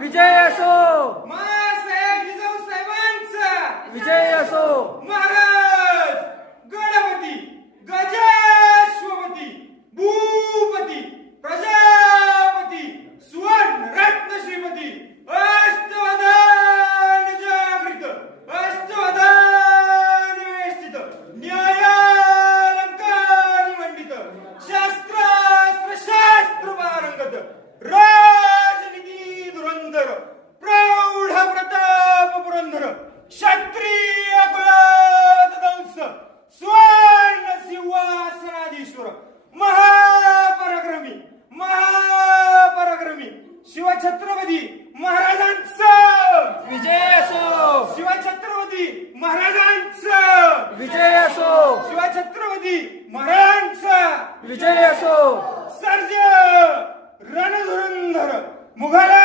विजय असो, मासाहेब जिजाऊ साहेबांचा विजय असो. महाराज गणपती गजेश्वपती भूपती प्रजापती सुवर्ण रत्न श्रीमती अष्टवधान जागृत अष्टवधान वेष्टित न्यायालंकार मंडित शास्त्रास्त्र शास्त्र पारंगत राजनीती धुरंधर प्रौढ प्रताप पुरंदर क्षत्रिय कुलात दंस स्वर्ण सिंहासनाधीश्वर महापराक्रमी शिवछत्रपती महाराजांचा विजय असो, शिवछत्रपती महाराजांचा विजय असो, शिवछत्रपती महाराजांचा विजय असो. सर्ज रणधुरंधर मुघल